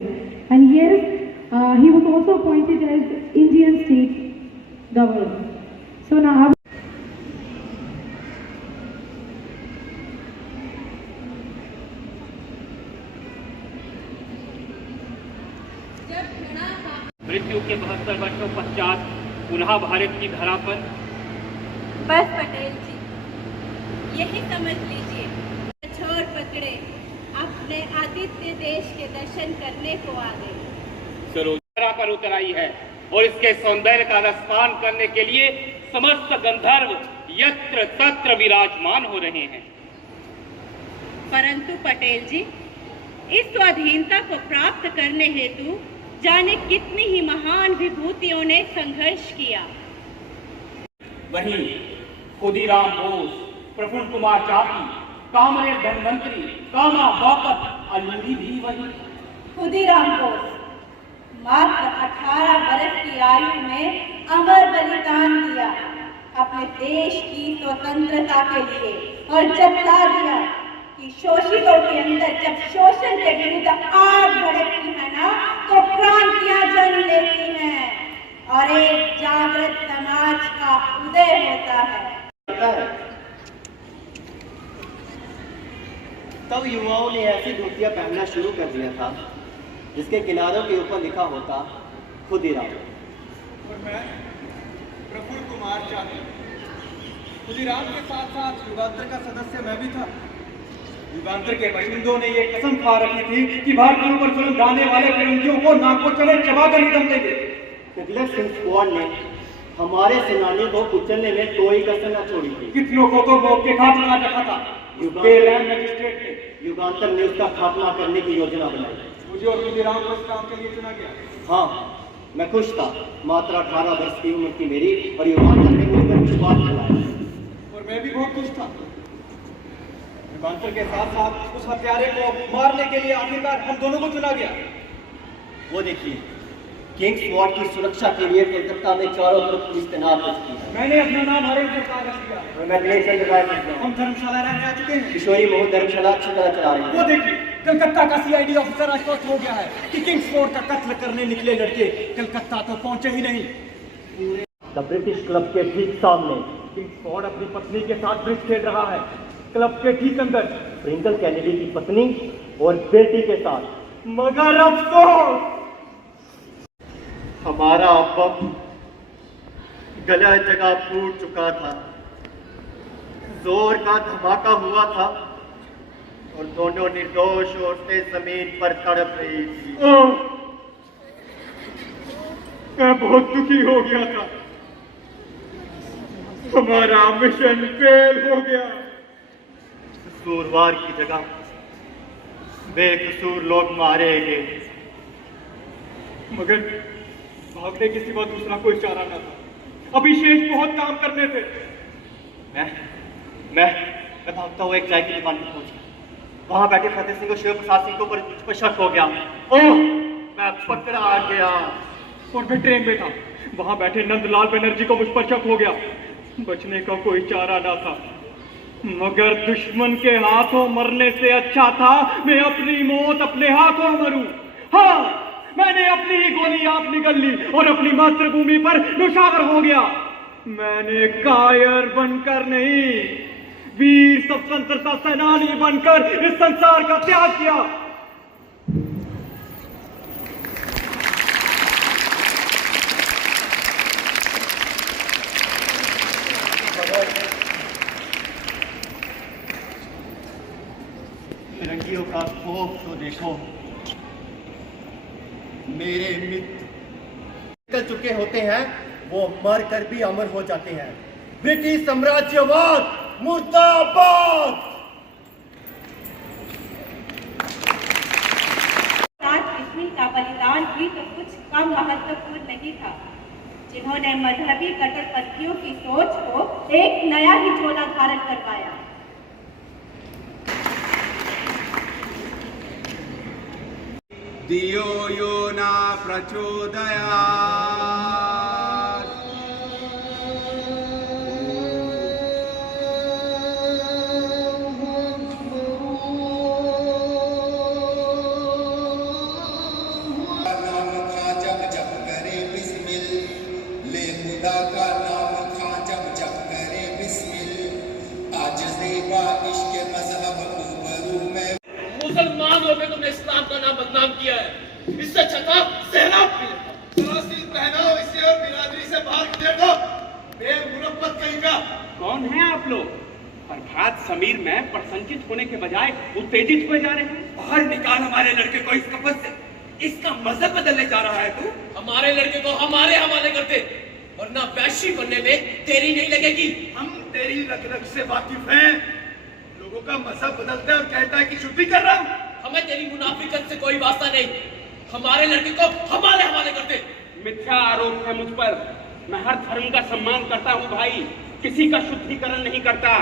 And yes, he was also appointed as Indian State Governor. So now. मृत्यु के 72 वर्षों पश्चात पुनः भारत की धरा पर। बस पटेल जी, यही समझ लीजिए, छोड़ पकड़े अपने आदित्य देश के दर्शन करने को आ गए। सरोजरा पर उतर आई है और इसके सौंदर्य का रसपान करने के लिए समस्त गंधर्व यत्र तत्र विराजमान हो रहे हैं। परंतु पटेल जी, इस स्वाधीनता को प्राप्त करने हेतु जाने कितनी ही महान विभूतियों ने संघर्ष किया। वहीं खुदीराम बोस, प्रफुल्ल कुमार चाकी, कामरेड धनवंतरी, कामा बापत, अलूरी भी वही। खुदीराम बोस मात्र 18 वर्ष की आयु में अमर बलिदान दिया अपने देश की स्वतंत्रता के लिए, और जता दिया कि शोषितों के अंदर जब शोषण के विरुद्ध आग भड़कती है ना, तो क्रांतियां जन्म लेती हैं और एक जागृत समाज का उदय होता है। तब युवाओं ने ऐसी धोतियां पहनना शुरू कर दिया था जिसके किनारों के ऊपर लिखा होता खुदीराम। और मैं प्रफुल्ल कुमार चाकी, खुदीराम के साथ साथ युगांतर का सदस्य मैं भी था। युगांतर के बाशिंदों ने ये कसम खा रखी थी कि भारतीयों पर जुल्म ढाने वाले फिरंगियों को नाकों चले चबाकर ही दम देंगे। तिगलक सिंह स्क्वाड ने हमारे सेनानियों को कुचलने में कोई कसर न छोड़ी थी। कितनों को तो मौत के घाट लगा रखा था। मजिस्ट्रेट ने युगांतर ने उसका खात्मा करने की योजना बनाई। मुझे और खुदीराम को इस काम के लिए चुना गया। हाँ, मैं खुश था। मात्र 18 वर्ष की उम्र थी मेरी और युगांतर ने मुझ पर विश्वास दिलाया। और मैं भी बहुत खुश था। युगांतर के साथ साथ उस हत्यारे को मारने के लिए आखिरकार हम दोनों को चुना गया। वो देखिए, किंग्स वार्ड की सुरक्षा के लिए कलकत्ता में चारों तरफ पुलिस तैनात हो चुकी है। मैंने अपना नाम हरेंद्र से कागज किया। और मैं दिनेश चंद्र राय लिख रहा हूं। हम धर्मशाला रहने आ चुके हैं। किशोरी मोहन धर्मशाला अच्छी तरह चला रही है। वो देखिए, कलकत्ता का सीआईडी ऑफिसर आश्वस्त हो गया है कि किंग्स फोर्ट का कत्ल करने निकले लड़के कलकत्ता तो पहुंचे ही नहीं। द ब्रिटिश क्लब के ठीक सामने किंग्स फोर्ट अपनी पत्नी के साथ ब्रिज खेल रहा है। क्लब के ठीक अंदर प्रिंकल कैनेडी की पत्नी और बेटी के साथ। मगर अफसोस, हमारा वक्त गलत जगह फूट चुका था। जोर का धमाका हुआ था और दोनों निर्दोष औरतें जमीन पर तड़प रही थी। मैं बहुत दुखी हो गया था। हमारा मिशन फेल हो गया। कसूरवार की जगह बेकसूर लोग मारे गए। मगर भागने के सिवा दूसरा कोई चारा न था। अभी शेष बहुत काम करने थे। मैं भागता हुआ एक चाय की दुकान पर पहुंच गया। वहां बैठे फतेह सिंह और शिव प्रसाद सिंह को पर शक हो गया। ओह, मैं पकड़ा गया। और मैं ट्रेन में था। वहां बैठे नंदलाल बनर्जी को मुझ पर शक हो गया। बचने का कोई चारा ना था। मगर दुश्मन के हाथों मरने से अच्छा था मैं अपनी मौत अपने हाथों मरूं। हाँ, मैंने अपनी ही गोली आप निगल ली और अपनी मातृभूमि पर निशावर हो गया। मैंने कायर बनकर नहीं, वीर स्वतंत्रता सेनानी बनकर इस संसार का त्याग किया। फिरंगियों का खौफ तो देखो। मेरे मित्र निकल चुके होते हैं, वो मर कर भी अमर हो जाते हैं। ब्रिटिश साम्राज्यवाद मुर्दाबाद। का बलिदान भी तो कुछ कम महत्वपूर्ण नहीं था, जिन्होंने मजहबी कट्टरपंथियों की सोच को एक नया ही चोला धारण करवाया। धियो यो न प्रचोदयात्। किया है। इससे अच्छा था सहनाब भी लेता। सरासी पहनाओ इसे और बिरादरी से बाहर दे दो। बेमुरब्बत कहीं का। कौन है आप लोग? प्रभात समीर में प्रसन्नचित होने के बजाय उत्तेजित हुए जा रहे हैं। बाहर निकाल हमारे लड़के को इस कपट से। इसका मजहब बदलने जा रहा है तू। हमारे लड़के को हमारे हवाले कर दे, वरना वैश्य बनने में देरी नहीं लगेगी। हम तेरी रग-रग से वाकिफ हैं। लोगों का मजहब बदलता है और कहता है कि शुद्धि कर रहा हूं। हमें तेरी मुनाफिकत से कोई वास्ता नहीं। हमारे लड़के को हमारे हवाले कर दे। मिथ्या आरोप है मुझ पर। मैं हर धर्म का सम्मान करता हूँ भाई, किसी का शुद्धिकरण नहीं करता।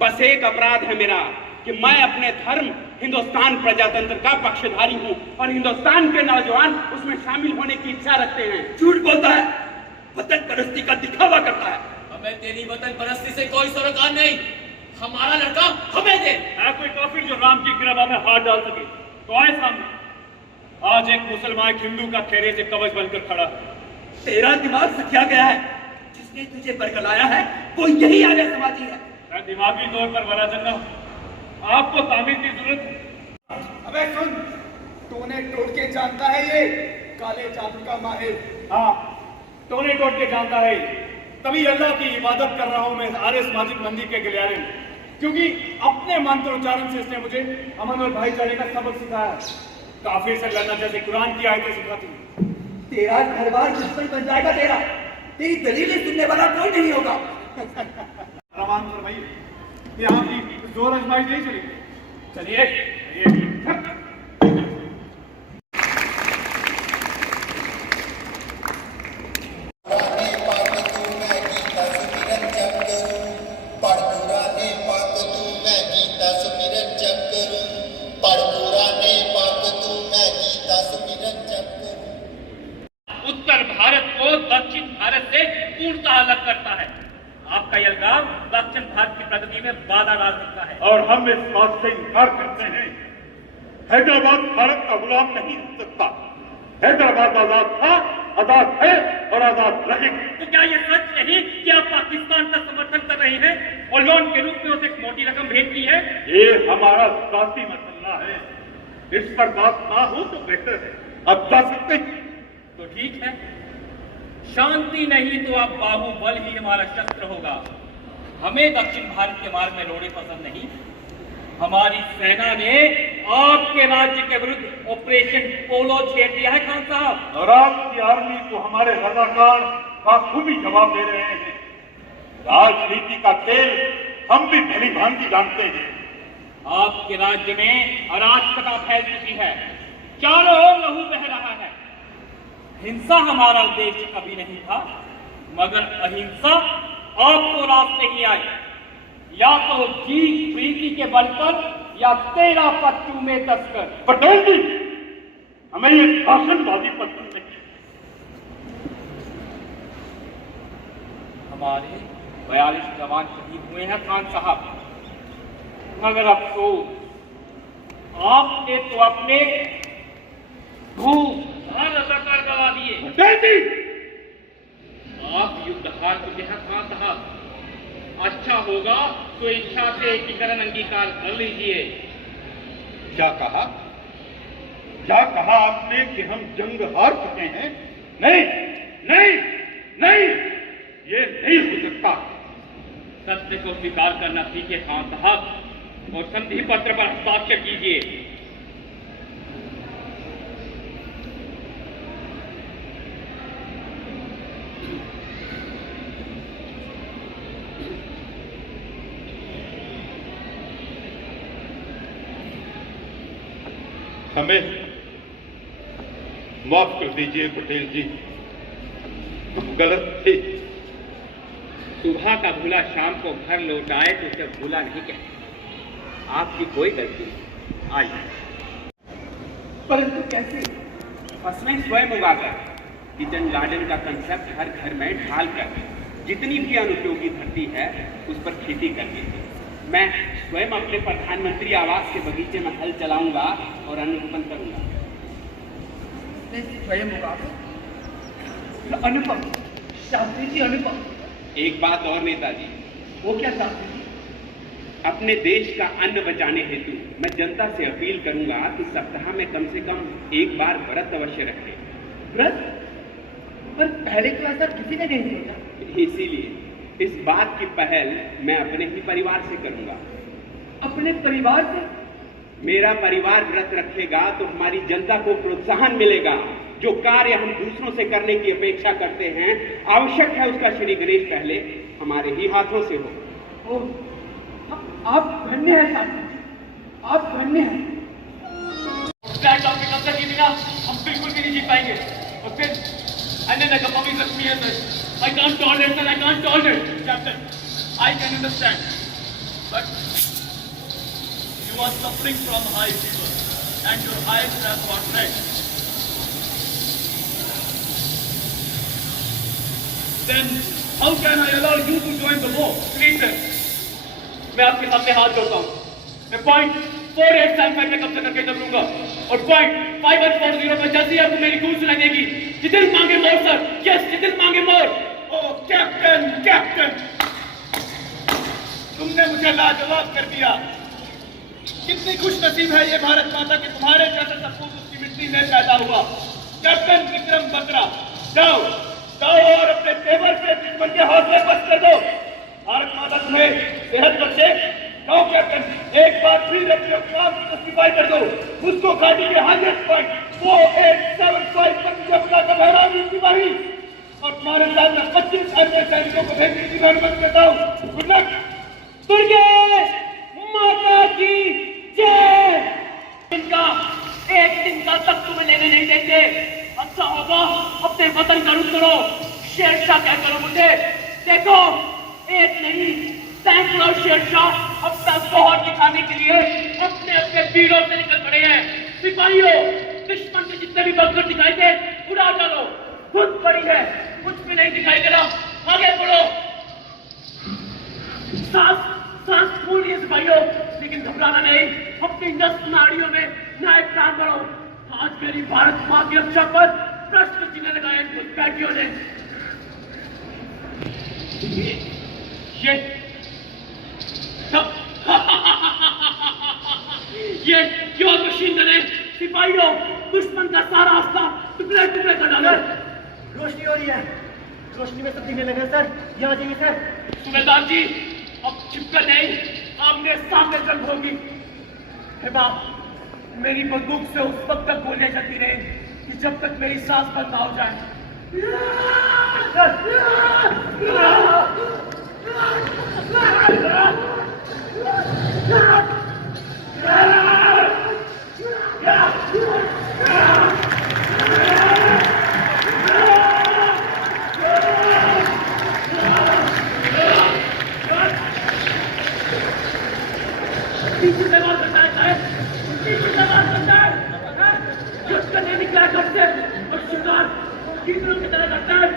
बस एक अपराध है मेरा कि मैं अपने धर्म हिंदुस्तान प्रजातंत्र का पक्षधारी हूँ और हिंदुस्तान के नौजवान उसमें शामिल होने की इच्छा रखते हैं। झूठ बोलता है, वतन परस्ती का दिखावा करता है। हमें तेरी वतन परस्ती से कोई सरोकार नहीं। हमारा लड़का हमें दे। है कोई काफिर जो राम की गिरवा में हाथ डाल सके तो आए सामने। आज एक मुसलमान हिंदू का खेरे से कवच बनकर खड़ा है। तेरा दिमाग सकिया गया है। जिसने तुझे बरगलाया है वो यही आर्य समाजी है। मैं दिमागी तौर पर बड़ा चंगा हूं। आपको तामीर की जरूरत है। अबे सुन, टोने टोटके जानता है ये काले जादू का माहिर। हाँ, टोने टोट के जानता है। तभी अल्लाह की इबादत कर रहा हूं मैं आर्य सामाजिक मंदिर के गलियारे में, क्योंकि अपने मंत्र उच्चारण से इसने मुझे अमन और भाईचारे का सबक सिखाया। काफिर से लड़ना जैसे कुरान की आयतें सिखाती। तेरा घर बार दुश्मन बन जाएगा तेरा। तेरी दलीलें सुनने वाला कोई नहीं होगा। रवान फरमाइए, यहाँ की जोर आजमाइश नहीं चली। चलिए उत्तर भारत को दक्षिण भारत से पूर्णतः अलग करता है। आपका यह गांव दक्षिण भारत की प्रगति में बाधा डाल सकता है। और हम इस बात से इनकार करते हैं। हैदराबाद भारत का गुलाम नहीं हो सकता। हैदराबाद आजाद था, आजाद है और आजाद रहेगा। तो क्या यह सच नहीं कि आप पाकिस्तान का समर्थन कर रहे हैं और लोन के रूप में उसे एक मोटी रकम भेजती है? ये हमारा जाती मसला है। इस पर बात ना हो तो बेहतर है। अब जा सकते हैं। तो ठीक है, शांति नहीं तो अब बाहुबल ही हमारा शस्त्र होगा। हमें दक्षिण भारत के मार्ग में रोड़े पसंद नहीं। हमारी सेना ने आपके राज्य के विरुद्ध ऑपरेशन पोलो छेड़ दिया है खान साहब। और आपकी आर्मी को हमारे रजाकार बाखूबी जवाब दे रहे हैं। राजनीति का खेल हम भी भली भांति जानते हैं। आपके राज्य में अराजकता फैल चुकी है, चारों ओर लहू बह रहा है। हिंसा हमारा उद्देश्य कभी नहीं था, मगर अहिंसा आपको रास्ते नहीं आई। या तो जीत प्रीति के बल पर या तेरा पत्तू में तस्कर। पटेल जी, हमें ये भाषणबाजी पसंद नहीं। हमारे 42 जवान शहीद हुए हैं खान साहब, मगर अफसोस आपने तो अपने रजाकार गवा दिए। पटेल जी, आप युद्ध हार चुके हैं खान साहब। अच्छा होगा तो इच्छा से एकीकरण अंगीकार कर लीजिए। क्या कहा? क्या कहा आपने कि हम जंग हार चुके हैं? नहीं नहीं नहीं, ये नहीं हो सकता। सत्य को स्वीकार करना सीखे खान साहब और संधि पत्र पर हस्ताक्षर कीजिए। हमें माफ कर दीजिए पटेल जी, गलत थी। सुबह का भूला शाम को घर लौट आए तो उसे भूला नहीं कहते। आपकी कोई गलती नहीं। आइए। परंतु कैसे? फसलें स्वयं उगाकर, किचन गार्डन का कंसेप्ट हर घर में ढाल कर, जितनी भी अनुपयोगी धरती है उस पर खेती करनी। मैं स्वयं अपने प्रधानमंत्री आवास के बगीचे में हल चलाऊंगा और अन्न उत्पन्न करूंगा। स्वयं उगाकर? अनुपम, शास्त्री जी अनुपम। एक बात और नेताजी। वो क्या शास्त्री जी? अपने देश का अन्न बचाने हेतु मैं जनता से अपील करूंगा कि सप्ताह में कम से कम एक बार व्रत अवश्य रखें। व्रत? पर पहले तो ऐसा किसी ने नहीं सोचा। इसीलिए इस बात की पहल मैं अपने ही परिवार से करूंगा। अपने परिवार से? मेरा परिवार व्रत रखेगा तो हमारी जनता को प्रोत्साहन मिलेगा। जो कार्य हम दूसरों से करने की अपेक्षा करते हैं, आवश्यक है उसका श्री गणेश पहले हमारे ही हाथों से हो। ओह, आप धन्य हैं साथी, आप धन्य हैं। फ्लैट टॉप के कब्जा कीजिएगा, हम बिल्कुल भी नहीं जीत पाएंगे। और फिर अन्य कमी जख्मी है sir. I can't tolerate sir, I can't tolerate. Captain, I can understand, but you are suffering from high fever and your eyes have got red. Then how can I allow you to join the war? Please sir, मैं आपके सामने हाथ जोड़ता हूँ। मैं point 4875 में कब्जा करके जब लूंगा और पॉइंट 5140 में जल्दी आपको मेरी गूंज सुनाई देगी। जितने मांगे मोर सर, यस जितने मांगे मोर। ओ कैप्टन, कैप्टन, तुमने मुझे लाजवाब कर दिया। कितनी खुश नसीब है ये भारत माता कि तुम्हारे जैसा सपूत उसकी मिट्टी में पैदा हुआ। कैप्टन विक्रम बत्रा, जाओ जाओ और अपने टेबल पे दुश्मन के हौसले पस्त कर दो। भारत माता तुम्हें सेहत बख्शे। जाओ कैप्टन, एक बार फिर अपने काम को जस्टिफाई कर दो। मुझको घाटी के 100 4875 पर मुझे अपना का बहरावी सिपाही और तुम्हारे साथ में 25 अन्य सैनिकों को भेजने की अनुमति देता हूँ। Good luck. दुर्गे माता की जय। इनका एक दिन का तक तुम्हें लेने नहीं देंगे। अच्छा होगा अपने वतन का रुख करो। शेरशाह क्या करो मुझे। देखो एक नहीं सैकड़ों शेरशाह अपना जोहर दिखाने के लिए अपने अपने वीरों से निकल पड़े हैं। सिपाहियों, दुश्मन के जितने भी बंकर दिखाई दे उड़ा डालो। खुद पड़ी है, कुछ भी नहीं दिखाई दे रहा। आगे बढ़ो। सांस फूल रही है सिपाहियों, लेकिन घबराना नहीं। अपनी नस नाड़ियों में नए प्राण बढ़ो। आज मेरी भारत माँ की रक्षा पर प्रश्न चिन्ह लगाए घुसपैठियों ने। ये क्यों मशीन गन है। सिपाहियों, दुश्मन का सारा रास्ता टुकड़े टुकड़े कर डालो। रोशनी हो रही है, रोशनी में सब दिखने लगे सर। यहाँ जाइए सर। सूबेदार जी, अब छिपकर नहीं, आमने सामने जंग होगी। हे बाप, मेरी बंदूक से उस वक्त तक गोलियां चलती रही कि जब तक मेरी सांस बंद ना हो जाए। पीछे से मार करता है, पीछे से मार करता है। युद्ध करने निकला घर से और शिकार कीड़ों की तरह करता है।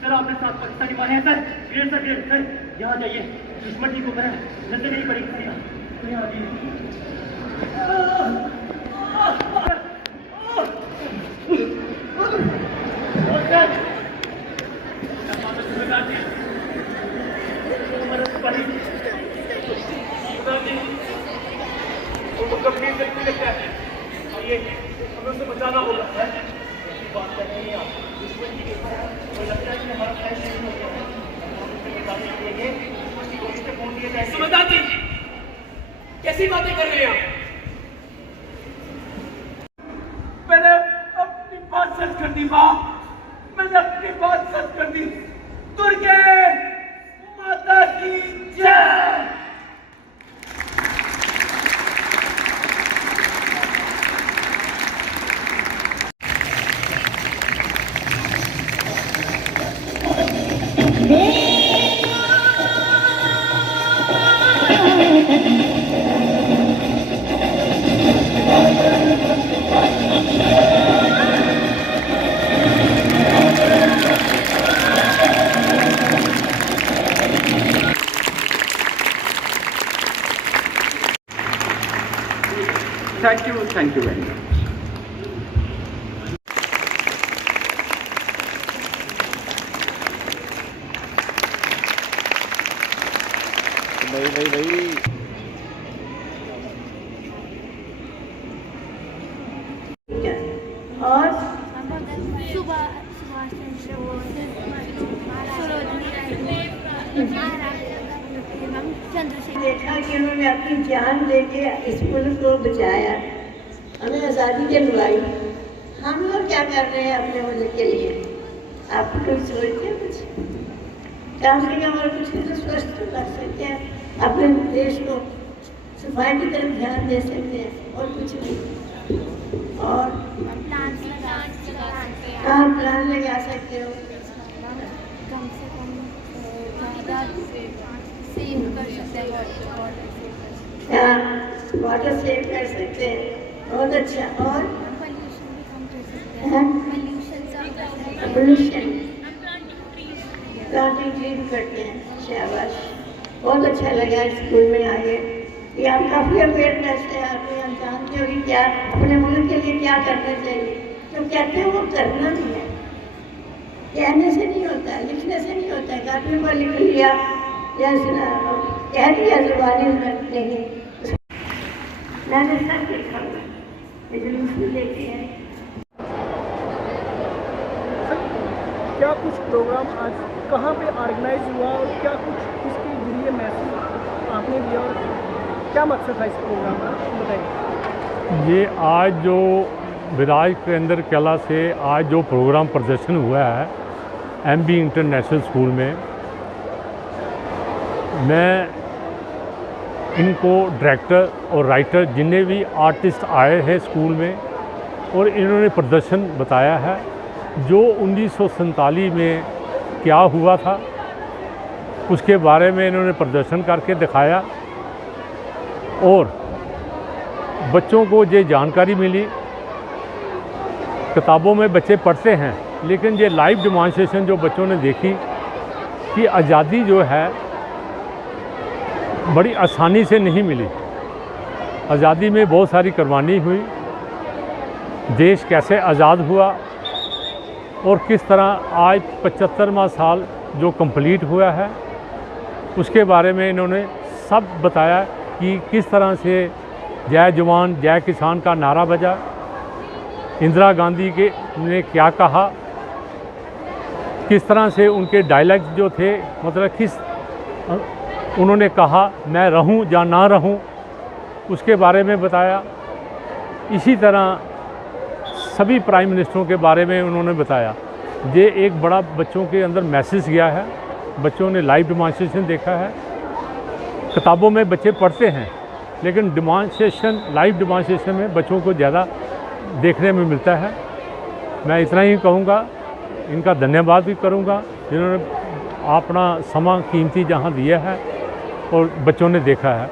सर आपने साथ पाकिस्तानी मारे हैं सर। सर यहाँ जाइए, दुश्मन जी को करें नजर नहीं पड़ेगी किसी का। यहाँ उनको गंभीर जख्मी लगता है और ये हमें उसे बचाना होगा। बात कर रहे हैं आप, दुश्मन की पेपर है और लगता है कि हमारा फ्लैश नहीं हो गया है। दुश्मन की गोली से पहुंच दिया जाए। सूबेदार जी, कैसी बातें कर रहे हैं आप? मैंने अपनी बात सच कर दी माँ, मैंने अपनी बात सच कर दी। दुर्गे माता की जय। Thank you very much. और सुभाष चंद्र बोस, सरोजिनी चंद्रशेखर। देखा कि उन्होंने अपनी जान देके स्कूल को बचाया, हमें आज़ादी दिलवाई। हम लोग क्या कर रहे हैं अपने मुल्क के लिए? आप कुछ सोचते हैं? कुछ कम से कम और कुछ तो सोच तो कर सकते हैं, अपने देश को सफाई की तरफ ध्यान दे सकते हैं, और कुछ नहीं। और कहाँ प्लान लगा सकते हो? कम से कम सेव कर सकते हैं, वाटर सेव कर सकते हैं, बहुत अच्छा। और पोल्यूशन भी कम कर सकते हैं, पोल्यूशन प्लांटिंग ट्रीज करते हैं। शाबाश, बहुत अच्छा लगा स्कूल में आए। ये आप काफ़ी अवेयरनेस है, आपने हम जानते हो कि क्या अपने मुल्क के लिए क्या करना चाहिए। जो कहते हैं वो करना भी है, कहने से नहीं होता है, लिखने से नहीं होता है। काफी पर लिख लिया या कह दिया जुबानी नहीं, मैंने सब देखा हुआ, ये जुलूस भी देखी है। क्या कुछ प्रोग्राम आज कहाँ पे ऑर्गेनाइज हुआ और क्या कुछ इसके जरिए मैसेज आपने दिया और क्या मकसद था इस प्रोग्राम का, बताइए। ये आज जो विराज केंद्र कला से आज जो प्रोग्राम प्रदर्शन हुआ है MB इंटरनेशनल स्कूल में, मैं इनको डायरेक्टर और राइटर जितने भी आर्टिस्ट आए हैं स्कूल में और इन्होंने प्रदर्शन बताया है जो 1947 में क्या हुआ था उसके बारे में इन्होंने प्रदर्शन करके दिखाया और बच्चों को ये जानकारी मिली। किताबों में बच्चे पढ़ते हैं लेकिन ये लाइव डेमॉन्स्ट्रेशन जो बच्चों ने देखी कि आज़ादी जो है बड़ी आसानी से नहीं मिली। आज़ादी में बहुत सारी कुर्बानी हुई, देश कैसे आज़ाद हुआ और किस तरह आज 75वां साल जो कंप्लीट हुआ है उसके बारे में इन्होंने सब बताया कि किस तरह से जय जवान जय किसान का नारा बजा, इंदिरा गांधी के ने क्या कहा, किस तरह से उनके डायलॉग्स जो थे, मतलब किस उन्होंने कहा मैं रहूं या ना रहूं, उसके बारे में बताया। इसी तरह सभी प्राइम मिनिस्टरों के बारे में उन्होंने बताया। ये एक बड़ा बच्चों के अंदर मैसेज गया है, बच्चों ने लाइव डेमॉन्स्ट्रेशन देखा है। किताबों में बच्चे पढ़ते हैं लेकिन डेमॉन्स्ट्रेशन लाइव डेमॉन्स्ट्रेशन में बच्चों को ज़्यादा देखने में मिलता है। मैं इतना ही कहूँगा, इनका धन्यवाद भी करूँगा जिन्होंने अपना समय कीमती जहाँ दिया है और बच्चों ने देखा है।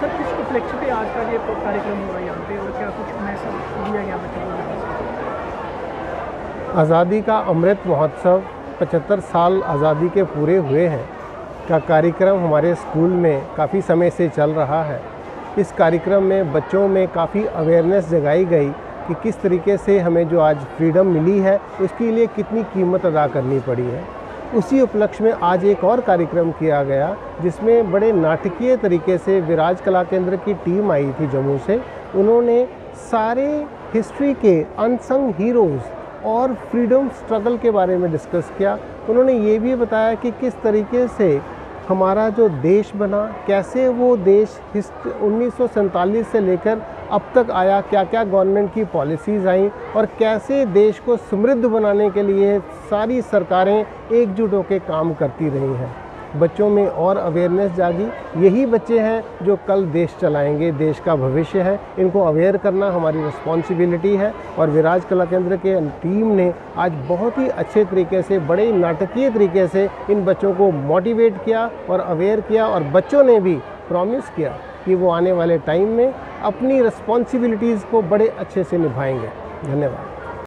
सर किस उपलक्ष्य पे आज का ये कार्यक्रम हुआ यहाँ पे और क्या कुछ मैसेज दिया गया बच्चों को? आज़ादी का अमृत महोत्सव 75 साल आज़ादी के पूरे हुए हैं का कार्यक्रम हमारे स्कूल में काफ़ी समय से चल रहा है। इस कार्यक्रम में बच्चों में काफ़ी अवेयरनेस जगाई गई कि किस तरीके से हमें जो आज फ्रीडम मिली है उसके लिए कितनी कीमत अदा करनी पड़ी है। उसी उपलक्ष्य में आज एक और कार्यक्रम किया गया जिसमें बड़े नाटकीय तरीके से विराज कला केंद्र की टीम आई थी जम्मू से। उन्होंने सारे हिस्ट्री के अनसंग हीरोज़ और फ्रीडम स्ट्रगल के बारे में डिस्कस किया। उन्होंने ये भी बताया कि किस तरीके से हमारा जो देश बना, कैसे वो देश 1947 से लेकर अब तक आया, क्या क्या गवर्नमेंट की पॉलिसीज़ आई और कैसे देश को समृद्ध बनाने के लिए सारी सरकारें एकजुट होकर काम करती रही हैं। बच्चों में और अवेयरनेस जागी। यही बच्चे हैं जो कल देश चलाएंगे, देश का भविष्य है। इनको अवेयर करना हमारी रिस्पॉन्सिबिलिटी है और विराज कला केंद्र के टीम ने आज बहुत ही अच्छे तरीके से, बड़े नाटकीय तरीके से इन बच्चों को मोटिवेट किया और अवेयर किया और बच्चों ने भी प्रॉमिस किया कि वो आने वाले टाइम में अपनी रिस्पॉन्सिबिलिटीज़ को बड़े अच्छे से निभाएंगे। धन्यवाद।